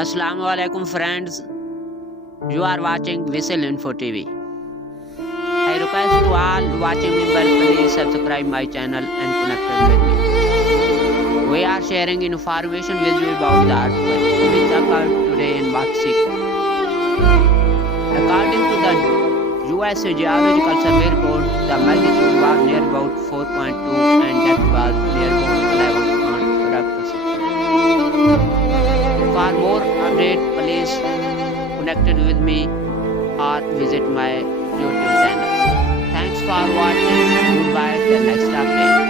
Assalamu alaikum friends. You are watching Whistle Info TV. I request to all watching member please subscribe my channel and connect with me. We are sharing information with you about the earthquake which occurred today in Mexico. According to the US Geological Survey report, the magnitude was near about 4.2 and depth was near about 11 on Richter scale. For more update, please connect with me or visit my YouTube channel. Thanks for watching. Goodbye till next update.